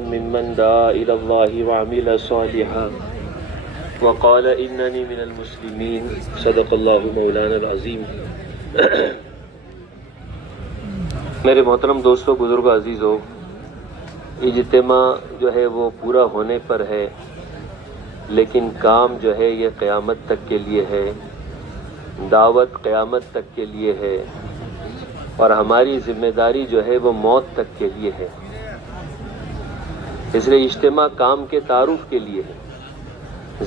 ممن دعا إلى الله وعمل صالحا وقال إنني من المسلمين صدق الله مولانا العظیم۔ میرے محترم دوستوں، بزرگوں، عزیزوں، اجتماع جو ہے وہ پورا ہونے پر ہے، لیکن کام جو ہے یہ قیامت تک کے لیے ہے، دعوت قیامت تک کے لیے ہے، اور ہماری ذمہ داری جو ہے وہ موت تک کے لیے ہے۔ اس لیے اجتماع کام کے تعارف کے لیے ہے،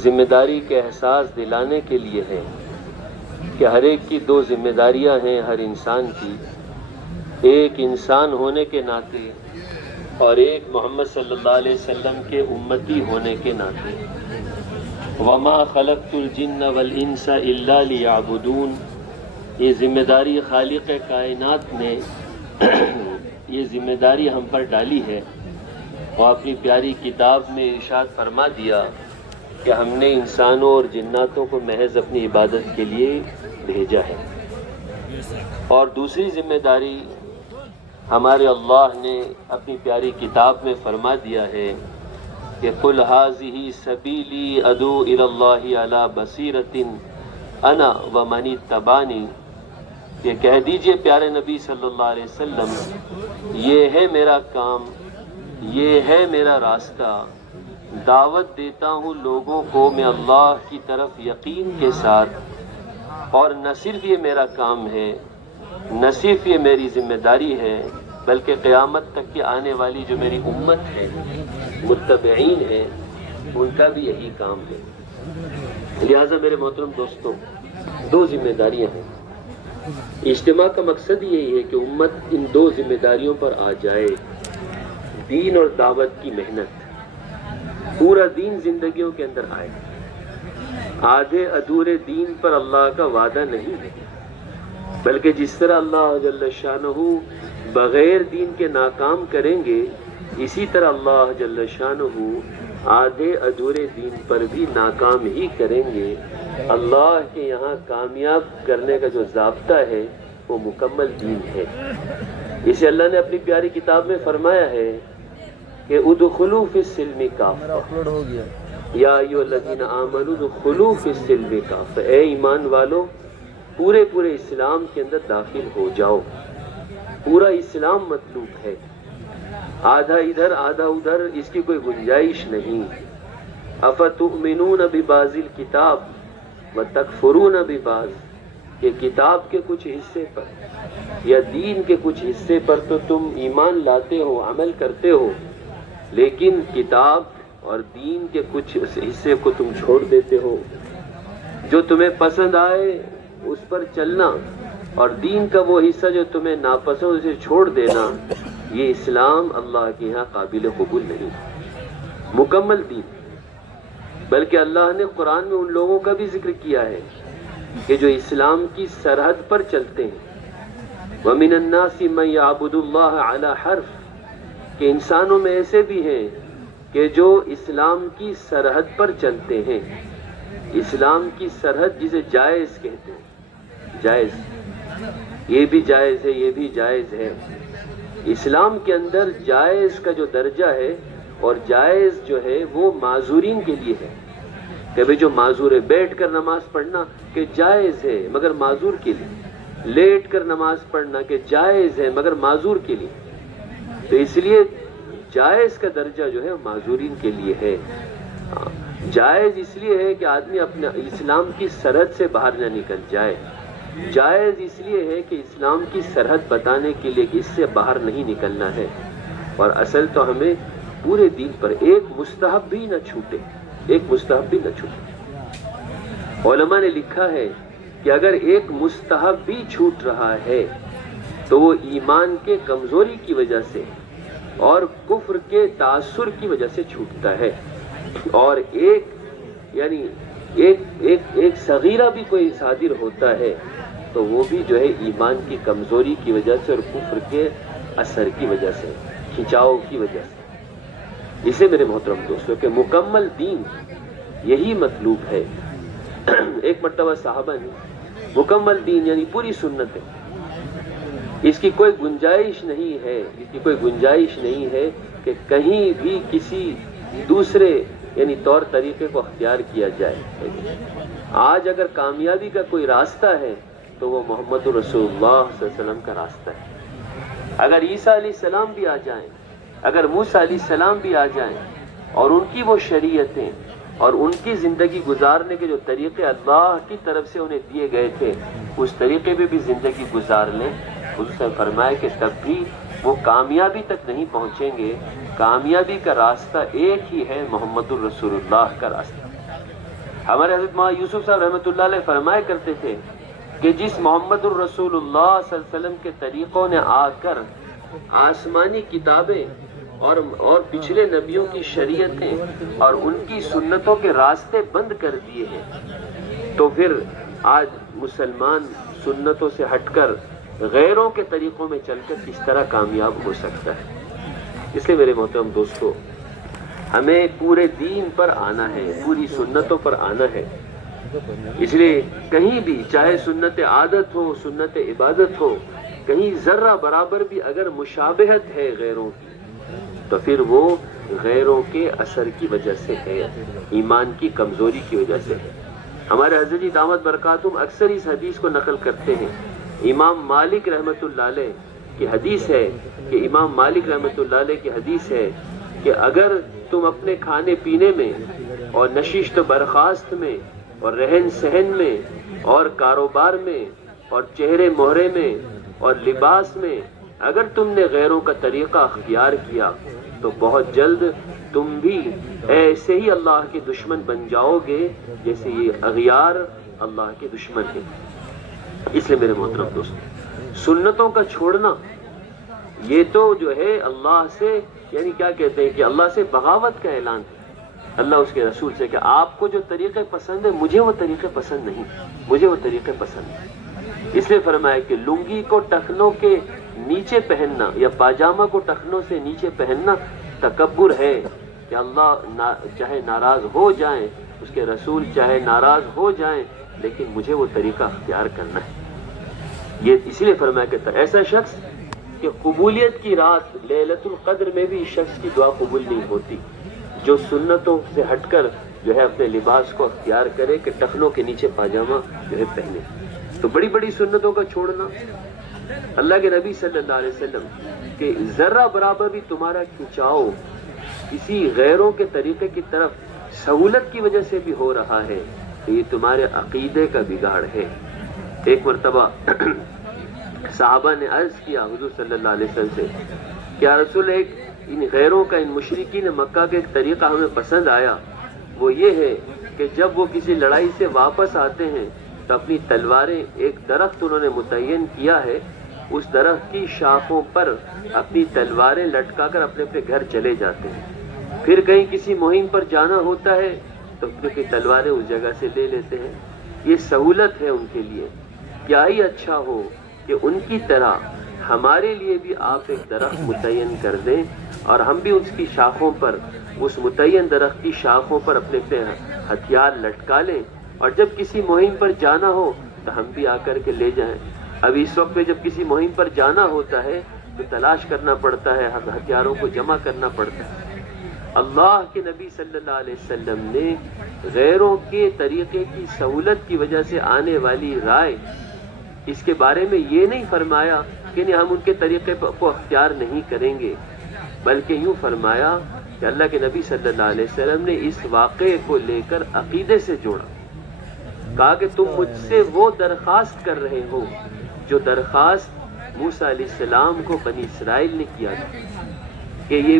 ذمہ داری کے احساس دلانے کے لیے ہے کہ ہر ایک کی دو ذمہ داریاں ہیں ہر انسان کی، ایک انسان ہونے کے ناطے اور ایک محمد صلی اللہ علیہ وسلم کے امتی ہونے کے ناطے۔ وَمَا خَلَقْتُ الْجِنَّ وَالْإِنسَ إِلَّا لِيَعْبُدُونَ، یہ ذمہ داری خالق کائنات نے یہ ذمہ داری ہم پر ڈالی ہے، وہ اپنی پیاری کتاب میں ارشاد فرما دیا کہ ہم نے انسانوں اور جناتوں کو محض اپنی عبادت کے لیے بھیجا ہے۔ اور دوسری ذمہ داری ہمارے اللہ نے اپنی پیاری کتاب میں فرما دیا ہے کہ قُلْ هَٰذِهِ سَبِيلِي أَدْعُو إِلَى اللَّهِ عَلَىٰ بَصِيرَةٍ أَنَا وَمَنِ اتَّبَعَنِي، کہ کہہ دیجئے پیارے نبی صلی اللہ علیہ وسلم، یہ ہے میرا کام، یہ ہے میرا راستہ، دعوت دیتا ہوں لوگوں کو میں اللہ کی طرف یقین کے ساتھ، اور نہ صرف یہ میرا کام ہے، نہ صرف یہ میری ذمہ داری ہے، بلکہ قیامت تک کی آنے والی جو میری امت ہے، متبعین ہے، ان کا بھی یہی کام ہے۔ لہٰذا میرے محترم دوستوں، دو ذمہ داریاں ہیں۔ اجتماع کا مقصد یہی ہے کہ امت ان دو ذمہ داریوں پر آ جائے، دین اور دعوت کی محنت، پورا دین زندگیوں کے اندر آئے۔ آدھے ادھورے دین پر اللہ کا وعدہ نہیں ہے، بلکہ جس طرح اللہ جل شانہ بغیر دین کے ناکام کریں گے، اسی طرح اللہ جل شانہ آدھے ادھورے دین پر بھی ناکام ہی کریں گے۔ اللہ کے یہاں کامیاب کرنے کا جو ضابطہ ہے وہ مکمل دین ہے۔ اسے اللہ نے اپنی پیاری کتاب میں فرمایا ہے کہ ادخلوا فی السلم کافہ، یا ایھا الذین آمنوا ادخلوا فی السلم کافہ، اے ایمان والو پورے اسلام کے اندر داخل ہو جاؤ۔ پورا اسلام مطلوب ہے، آدھا ادھر آدھا ادھر اس کی کوئی گنجائش نہیں۔ افتؤمنون ببعض الکتاب وتکفرون ببعض، کہ کتاب کے کچھ حصے پر یا دین کے کچھ حصے پر تو تم ایمان لاتے ہو، عمل کرتے ہو، لیکن کتاب اور دین کے کچھ حصے کو تم چھوڑ دیتے ہو۔ جو تمہیں پسند آئے اس پر چلنا، اور دین کا وہ حصہ جو تمہیں ناپسند اسے چھوڑ دینا، یہ اسلام اللہ کے یہاں قابل قبول نہیں۔ مکمل دین، بلکہ اللہ نے قرآن میں ان لوگوں کا بھی ذکر کیا ہے کہ جو اسلام کی سرحد پر چلتے ہیں۔ وَمِنَ النَّاسِ مَن يَعْبُدُ اللَّهَ عَلَىٰ حَرْفٍ، کہ انسانوں میں ایسے بھی ہیں کہ جو اسلام کی سرحد پر چلتے ہیں۔ اسلام کی سرحد جسے جائز کہتے ہیں، جائز، یہ بھی جائز ہے، یہ بھی جائز ہے۔ اسلام کے اندر جائز کا جو درجہ ہے، اور جائز جو ہے وہ معذورین کے لیے ہے، کہ بھئی جو معذور ہے، بیٹھ کر نماز پڑھنا کہ جائز ہے مگر معذور کے لیے، لیٹ کر نماز پڑھنا کہ جائز ہے مگر معذور کے لیے۔ تو اس لیے جائز کا درجہ جو ہے معذورین کے لیے ہے۔ جائز اس لیے ہے کہ آدمی اپنے اسلام کی سرحد سے باہر نہ نکل جائے، جائز اس لیے ہے کہ اسلام کی سرحد بتانے کے لیے کہ اس سے باہر نہیں نکلنا ہے، اور اصل تو ہمیں پورے دین پر ایک مستحب بھی نہ چھوٹے، ایک مستحب بھی نہ چھوٹے۔ علماء نے لکھا ہے کہ اگر ایک مستحب بھی چھوٹ رہا ہے تو وہ ایمان کے کمزوری کی وجہ سے اور کفر کے تاثر کی وجہ سے چھوٹتا ہے، اور ایک صغیرہ بھی کوئی صادر ہوتا ہے تو وہ بھی جو ہے ایمان کی کمزوری کی وجہ سے اور کفر کے اثر کی وجہ سے، کھنچاؤ کی وجہ سے۔ اسے میرے محترم دوستوں کہ مکمل دین یہی مطلوب ہے۔ ایک مرتبہ صحابہ نے مکمل دین یعنی پوری سنت ہے، اس کی کوئی گنجائش نہیں ہے، اس کی کوئی گنجائش نہیں ہے کہ کہیں بھی کسی دوسرے یعنی طور طریقے کو اختیار کیا جائے۔ آج اگر کامیابی کا کوئی راستہ ہے تو وہ محمد رسول اللہ صلی اللہ علیہ وسلم کا راستہ ہے۔ اگر عیسیٰ علیہ السلام بھی آ جائیں، اگر موسیٰ علیہ السلام بھی آ جائیں اور ان کی وہ شریعتیں اور ان کی زندگی گزارنے کے جو طریقے اللہ کی طرف سے انہیں دیے گئے تھے اس طریقے پہ بھی زندگی گزار لیں، حضور صلی اللہ علیہ وسلم فرمائے کہ تب بھی وہ کامیابی تک نہیں پہنچیں گے۔ کامیابی کا راستہ ایک ہی ہے، محمد الرسول اللہ کا راستہ۔ ہمارے حضرت مولانا یوسف صاحب رحمۃ اللہ علیہ فرمایا کرتے تھے کہ جس محمد الرسول اللہ صلی اللہ علیہ وسلم کے طریقوں نے آ کر آسمانی کتابیں اور پچھلے نبیوں کی شریعتیں اور ان کی سنتوں کے راستے بند کر دیے ہیں، تو پھر آج مسلمان سنتوں سے ہٹ کر غیروں کے طریقوں میں چل کر کس طرح کامیاب ہو سکتا ہے؟ اس لیے میرے محترم دوستو، ہمیں پورے دین پر آنا ہے، پوری سنتوں پر آنا ہے۔ اس لیے کہیں بھی چاہے سنت عادت ہو، سنت عبادت ہو، کہیں ذرہ برابر بھی اگر مشابہت ہے غیروں کی تو پھر وہ غیروں کے اثر کی وجہ سے ہے، ایمان کی کمزوری کی وجہ سے ہے۔ ہمارے حضرت جی دامت برکاتہم اکثر اس حدیث کو نقل کرتے ہیں۔ امام مالک رحمۃ اللہ علیہ کی حدیث ہے کہ امام مالک رحمۃ اللہ علیہ کی حدیث ہے کہ اگر تم اپنے کھانے پینے میں اور نشست و برخاست میں اور رہن سہن میں اور کاروبار میں اور چہرے مہرے میں اور لباس میں اگر تم نے غیروں کا طریقہ اختیار کیا تو بہت جلد تم بھی ایسے ہی اللہ کے دشمن بن جاؤ گے جیسے یہ اغیار اللہ کے دشمن ہیں۔ اس لیے میرے محترم دوست، سنتوں کا چھوڑنا یہ تو جو ہے اللہ سے یعنی کیا کہتے ہیں کہ اللہ سے بغاوت کا اعلان ہے، اللہ اس کے رسول سے کہ آپ کو جو طریقے پسند ہیں مجھے وہ طریقے پسند نہیں، مجھے وہ طریقے پسند نہیں۔ اس لیے فرمایا کہ لنگی کو ٹخنوں کے نیچے پہننا یا پاجامہ کو ٹخنوں سے نیچے پہننا تکبر ہے، کہ اللہ چاہے ناراض ہو جائیں، اس کے رسول چاہے ناراض ہو جائیں، لیکن مجھے وہ طریقہ اختیار کرنا ہے۔ یہ اسی لیے فرمایا کہ ایسا شخص کہ قبولیت کی رات لیلۃ القدر میں بھی اس شخص کی دعا قبول نہیں ہوتی جو سنتوں سے ہٹ کر جو ہے اپنے لباس کو اختیار کرے کہ ٹخنوں کے نیچے پاجامہ جو ہے پہنے۔ تو بڑی بڑی سنتوں کا چھوڑنا، اللہ کے نبی صلی اللہ علیہ وسلم کہ ذرہ برابر بھی تمہارا کھنچاؤ کسی غیروں کے طریقے کی طرف سہولت کی وجہ سے بھی ہو رہا ہے تو یہ تمہارے عقیدے کا بگاڑ ہے۔ ایک مرتبہ صحابہ نے عرض کیا حضور صلی اللہ علیہ وسلم سے کہ یا رسول ایک ان غیروں کا، ان مشرکین مکہ کا ایک طریقہ ہمیں پسند آیا، وہ یہ ہے کہ جب وہ کسی لڑائی سے واپس آتے ہیں تو اپنی تلواریں، ایک درخت انہوں نے متعین کیا ہے، اس درخت کی شاخوں پر اپنی تلواریں لٹکا کر اپنے اپنے گھر چلے جاتے ہیں۔ پھر کہیں کسی مہم پر جانا ہوتا ہے تو اپنی تلواریں اس جگہ سے لے لیتے ہیں۔ یہ سہولت ہے ان کے لیے۔ کیا ہی اچھا ہو کہ ان کی طرح ہمارے لیے بھی آپ ایک درخت متعین کر دیں اور ہم بھی اس کی شاخوں پر، اس متعین درخت کی شاخوں پر اپنے ہتھیار لٹکا لیں، اور جب کسی مہم پر جانا ہو تو ہم بھی آ کر کے لے جائیں۔ اب اس وقت پہ جب کسی مہم پر جانا ہوتا ہے تو تلاش کرنا پڑتا ہے، ہتھیاروں کو جمع کرنا پڑتا ہے۔ اللہ کے نبی صلی اللہ علیہ وسلم نے غیروں کے طریقے کی سہولت کی وجہ سے آنے والی رائے، اس کے بارے میں یہ نہیں فرمایا کہ نہیں ہم ان کے طریقے کو اختیار نہیں کریں گے، بلکہ یوں فرمایا کہ اللہ کے نبی صلی اللہ علیہ وسلم نے اس واقعے کو لے کر عقیدے سے جوڑا، کہا کہ تم مجھ سے وہ درخواست کر رہے ہو جو درخواست موسیٰ علیہ السلام کو بنی اسرائیل نے کیا تھا کہ یہ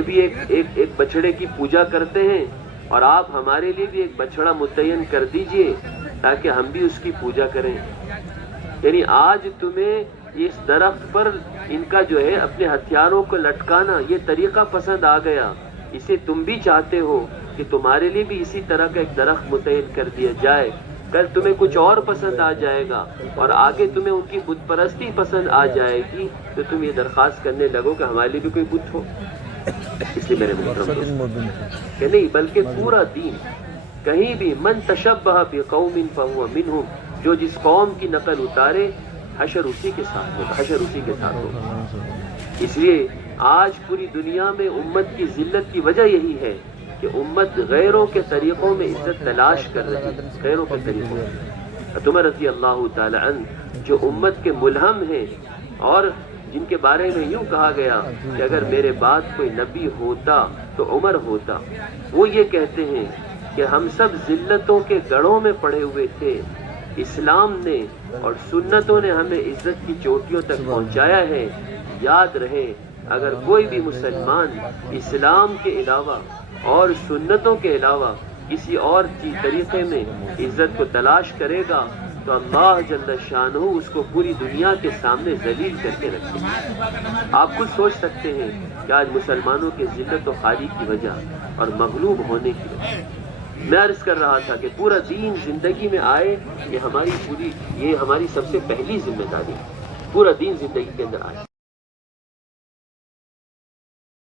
بھی ایک بچڑے کی پوجا کرتے ہیں اور آپ ہمارے لیے بھی ایک بچڑا متعین کر دیجئے تاکہ ہم بھی اس کی پوجا کریں۔ یعنی آج تمہیں اس درخت پر ان کا جو ہے اپنے ہتھیاروں کو لٹکانا یہ طریقہ پسند آ گیا، اسے تم بھی چاہتے ہو کہ تمہارے لیے بھی اسی طرح کا ایک درخت متعین کر دیا جائے۔ کل تمہیں کچھ اور پسند آ جائے گا اور آگے تمہیں ان کی بت پرستی پسند آ جائے گی تو تم یہ درخواست کرنے لگو کہ ہمارے لیے بھی کوئی بت ہو۔ اس لیے میرے محترم کہ نہیں، بلکہ پورا دین کہیں بھی من تشبہ بقوم فہو منہم، جو جس قوم کی نقل اتارے حشر اسی کے ساتھ ہوگا، حشر اسی کے ساتھ ہوگا۔ اس لیے آج پوری دنیا میں امت کی ذلت کی وجہ یہی ہے کہ امت غیروں کے طریقوں میں عزت تلاش کر رہی ہے، غیروں کے طریقوں میں۔ عمر رضی اللہ تعالی عنہ جو امت کے ملہم ہیں اور جن کے بارے میں یوں کہا گیا کہ اگر میرے بعد کوئی نبی ہوتا تو عمر ہوتا، وہ یہ کہتے ہیں کہ ہم سب ذلتوں کے گڑھوں میں پڑے ہوئے تھے، اسلام نے اور سنتوں نے ہمیں عزت کی چوٹیوں تک پہنچایا ہے۔ یاد رہے اگر کوئی بھی مسلمان اسلام کے علاوہ اور سنتوں کے علاوہ کسی اور طریقے میں عزت کو تلاش کرے گا تو اللہ جل شانہ اس کو پوری دنیا کے سامنے ذلیل کر کے رکھے گا۔ آپ خود سوچ سکتے ہیں کہ آج مسلمانوں کے ذلت و خواری کی وجہ اور مغلوب ہونے کی وجہ، میں عرض کر رہا تھا کہ پورا دین زندگی میں آئے، یہ ہماری سب سے پہلی ذمہ داری ہے، پورا دین زندگی کے اندر آئے۔